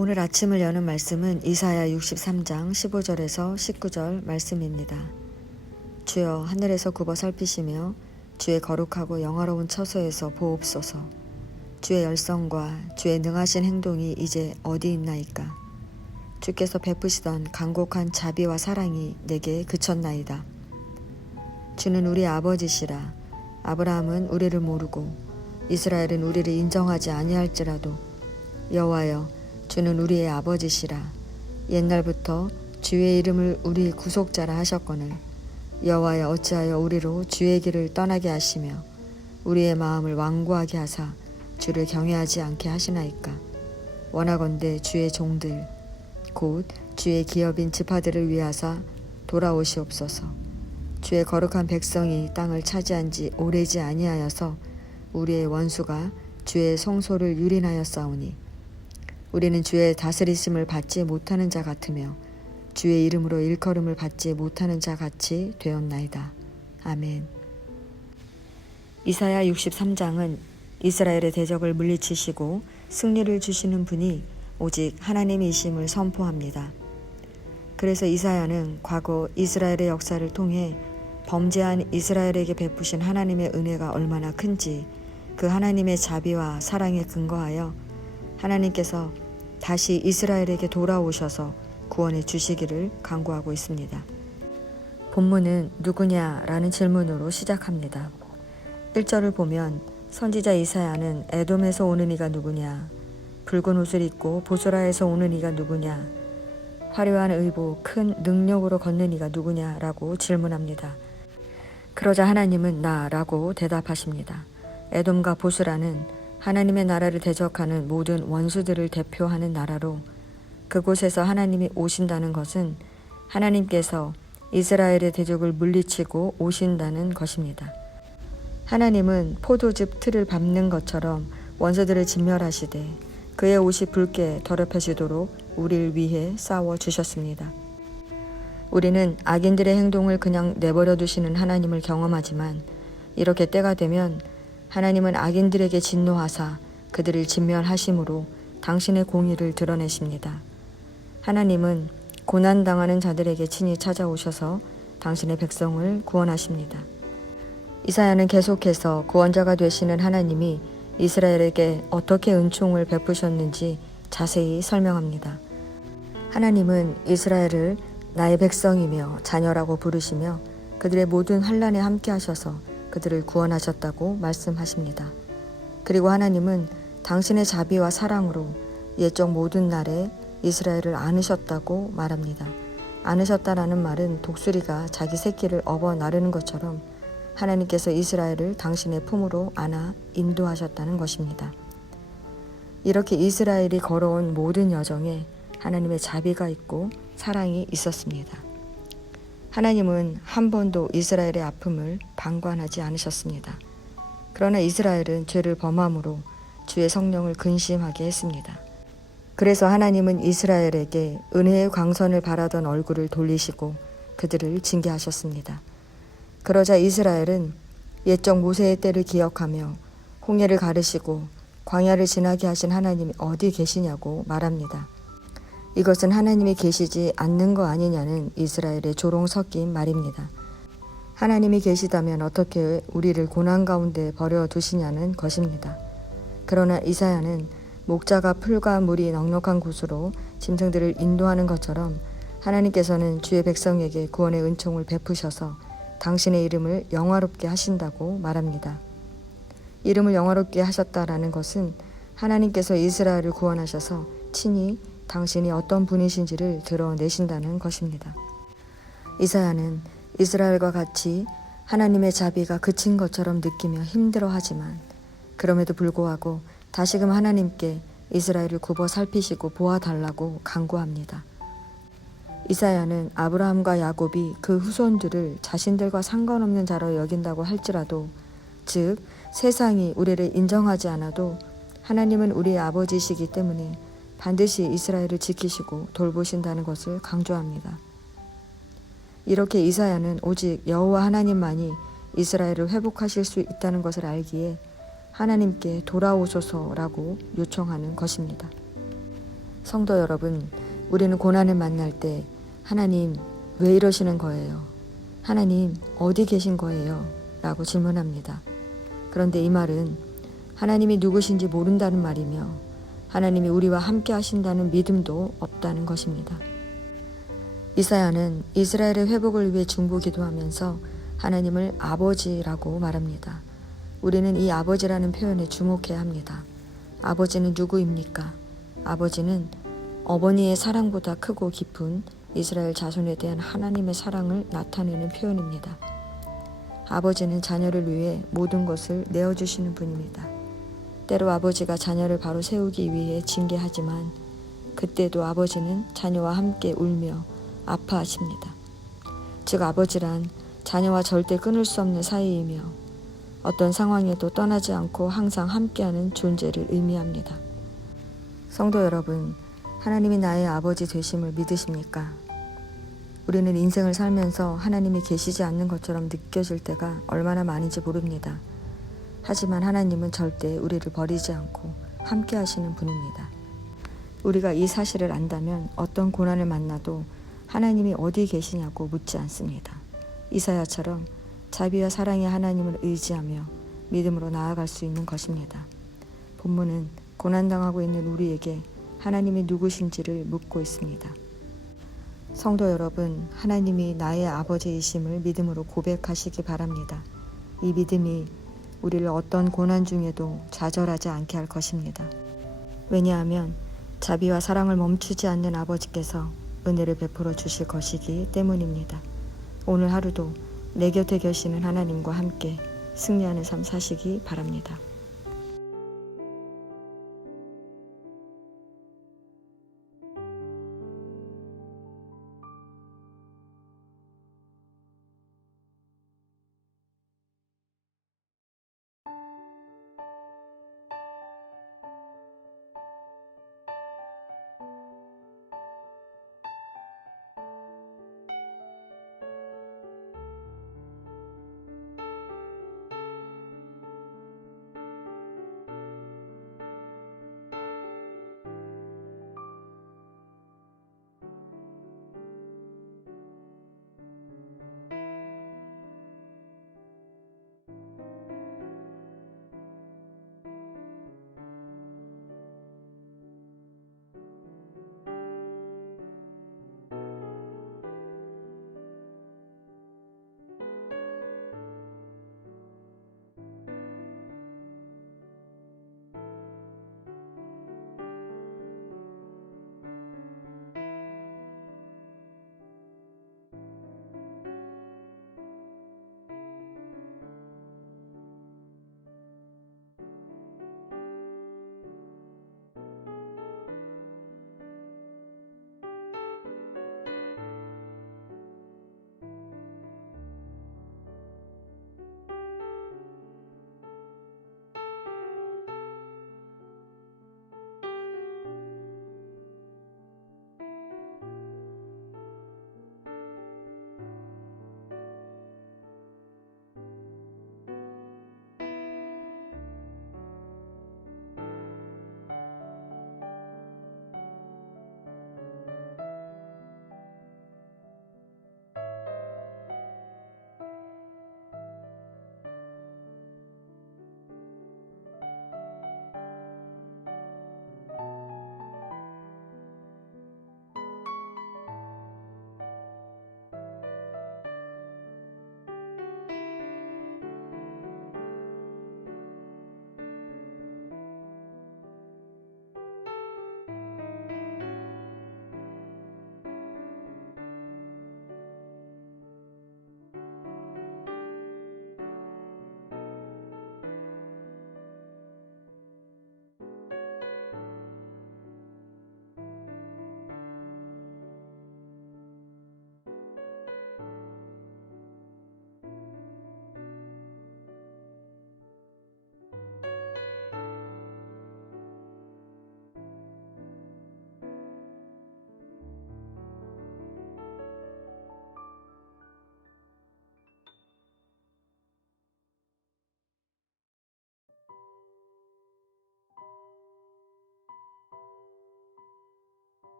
오늘 아침을 여는 말씀은 이사야 63장 15절에서 19절 말씀입니다. 주여 하늘에서 굽어 살피시며 주의 거룩하고 영화로운 처소에서 보옵소서. 주의 열성과 주의 능하신 행동이 이제 어디 있나이까. 주께서 베푸시던 간곡한 자비와 사랑이 내게 그쳤나이다. 주는 우리 아버지시라. 아브라함은 우리를 모르고 이스라엘은 우리를 인정하지 아니할지라도 여호와여 주는 우리의 아버지시라. 옛날부터 주의 이름을 우리 구속자라 하셨거늘 여호와여 어찌하여 우리로 주의 길을 떠나게 하시며 우리의 마음을 완고하게 하사 주를 경외하지 않게 하시나이까. 원하건대 주의 종들 곧 주의 기업인 지파들을 위하사 돌아오시옵소서. 주의 거룩한 백성이 땅을 차지한 지 오래지 아니하여서 우리의 원수가 주의 성소를 유린하였사오니 우리는 주의 다스리심을 받지 못하는 자 같으며 주의 이름으로 일컬음을 받지 못하는 자 같이 되었나이다. 아멘. 이사야 63장은 이스라엘의 대적을 물리치시고 승리를 주시는 분이 오직 하나님이심을 선포합니다. 그래서 이사야는 과거 이스라엘의 역사를 통해 범죄한 이스라엘에게 베푸신 하나님의 은혜가 얼마나 큰지 그 하나님의 자비와 사랑에 근거하여 하나님께서 다시 이스라엘에게 돌아오셔서 구원해 주시기를 간구하고 있습니다. 본문은 누구냐라는 질문으로 시작합니다. 1절을 보면 선지자 이사야는 에돔에서 오는 이가 누구냐, 붉은 옷을 입고 보스라에서 오는 이가 누구냐, 화려한 의복, 큰 능력으로 걷는 이가 누구냐라고 질문합니다. 그러자 하나님은 나라고 대답하십니다. 에돔과 보스라는 하나님의 나라를 대적하는 모든 원수들을 대표하는 나라로 그곳에서 하나님이 오신다는 것은 하나님께서 이스라엘의 대적을 물리치고 오신다는 것입니다. 하나님은 포도즙 틀을 밟는 것처럼 원수들을 진멸하시되 그의 옷이 붉게 더럽혀지도록 우리를 위해 싸워 주셨습니다. 우리는 악인들의 행동을 그냥 내버려 두시는 하나님을 경험하지만 이렇게 때가 되면 하나님은 악인들에게 진노하사 그들을 진멸하심으로 당신의 공의를 드러내십니다. 하나님은 고난당하는 자들에게 친히 찾아오셔서 당신의 백성을 구원하십니다. 이사야는 계속해서 구원자가 되시는 하나님이 이스라엘에게 어떻게 은총을 베푸셨는지 자세히 설명합니다. 하나님은 이스라엘을 나의 백성이며 자녀라고 부르시며 그들의 모든 환난에 함께 하셔서 그들을 구원하셨다고 말씀하십니다. 그리고 하나님은 당신의 자비와 사랑으로 옛적 모든 날에 이스라엘을 안으셨다고 말합니다. 안으셨다라는 말은 독수리가 자기 새끼를 업어 나르는 것처럼 하나님께서 이스라엘을 당신의 품으로 안아 인도하셨다는 것입니다. 이렇게 이스라엘이 걸어온 모든 여정에 하나님의 자비가 있고 사랑이 있었습니다. 하나님은 한 번도 이스라엘의 아픔을 방관하지 않으셨습니다. 그러나 이스라엘은 죄를 범함으로 주의 성령을 근심하게 했습니다. 그래서 하나님은 이스라엘에게 은혜의 광선을 바라던 얼굴을 돌리시고 그들을 징계하셨습니다. 그러자 이스라엘은 옛적 모세의 때를 기억하며 홍해를 가르시고 광야를 지나게 하신 하나님이 어디 계시냐고 말합니다. 이것은 하나님이 계시지 않는 거 아니냐는 이스라엘의 조롱 섞인 말입니다. 하나님이 계시다면 어떻게 우리를 고난 가운데 버려두시냐는 것입니다. 그러나 이사야는 목자가 풀과 물이 넉넉한 곳으로 짐승들을 인도하는 것처럼 하나님께서는 주의 백성에게 구원의 은총을 베푸셔서 당신의 이름을 영화롭게 하신다고 말합니다. 이름을 영화롭게 하셨다라는 것은 하나님께서 이스라엘을 구원하셔서 친히 당신이 어떤 분이신지를 드러내신다는 것입니다. 이사야는 이스라엘과 같이 하나님의 자비가 그친 것처럼 느끼며 힘들어하지만 그럼에도 불구하고 다시금 하나님께 이스라엘을 굽어 살피시고 보아달라고 간구합니다. 이사야는 아브라함과 야곱이 그 후손들을 자신들과 상관없는 자로 여긴다고 할지라도 즉 세상이 우리를 인정하지 않아도 하나님은 우리의 아버지시기 때문에 반드시 이스라엘을 지키시고 돌보신다는 것을 강조합니다. 이렇게 이사야는 오직 여호와 하나님만이 이스라엘을 회복하실 수 있다는 것을 알기에 하나님께 돌아오소서라고 요청하는 것입니다. 성도 여러분, 우리는 고난을 만날 때 하나님 왜 이러시는 거예요? 하나님 어디 계신 거예요? 라고 질문합니다. 그런데 이 말은 하나님이 누구신지 모른다는 말이며 하나님이 우리와 함께 하신다는 믿음도 없다는 것입니다. 이사야는 이스라엘의 회복을 위해 중보기도하면서 하나님을 아버지라고 말합니다. 우리는 이 아버지라는 표현에 주목해야 합니다. 아버지는 누구입니까? 아버지는 어머니의 사랑보다 크고 깊은 이스라엘 자손에 대한 하나님의 사랑을 나타내는 표현입니다. 아버지는 자녀를 위해 모든 것을 내어주시는 분입니다. 때로 아버지가 자녀를 바로 세우기 위해 징계하지만 그때도 아버지는 자녀와 함께 울며 아파하십니다. 즉 아버지란 자녀와 절대 끊을 수 없는 사이이며 어떤 상황에도 떠나지 않고 항상 함께하는 존재를 의미합니다. 성도 여러분, 하나님이 나의 아버지 되심을 믿으십니까? 우리는 인생을 살면서 하나님이 계시지 않는 것처럼 느껴질 때가 얼마나 많은지 모릅니다. 하지만 하나님은 절대 우리를 버리지 않고 함께 하시는 분입니다. 우리가 이 사실을 안다면 어떤 고난을 만나도 하나님이 어디 계시냐고 묻지 않습니다. 이사야처럼 자비와 사랑의 하나님을 의지하며 믿음으로 나아갈 수 있는 것입니다. 본문은 고난당하고 있는 우리에게 하나님이 누구신지를 묻고 있습니다. 성도 여러분, 하나님이 나의 아버지이심을 믿음으로 고백하시기 바랍니다. 이 믿음이 우리를 어떤 고난 중에도 좌절하지 않게 할 것입니다. 왜냐하면 자비와 사랑을 멈추지 않는 아버지께서 은혜를 베풀어 주실 것이기 때문입니다. 오늘 하루도 내 곁에 계시는 하나님과 함께 승리하는 삶 사시기 바랍니다.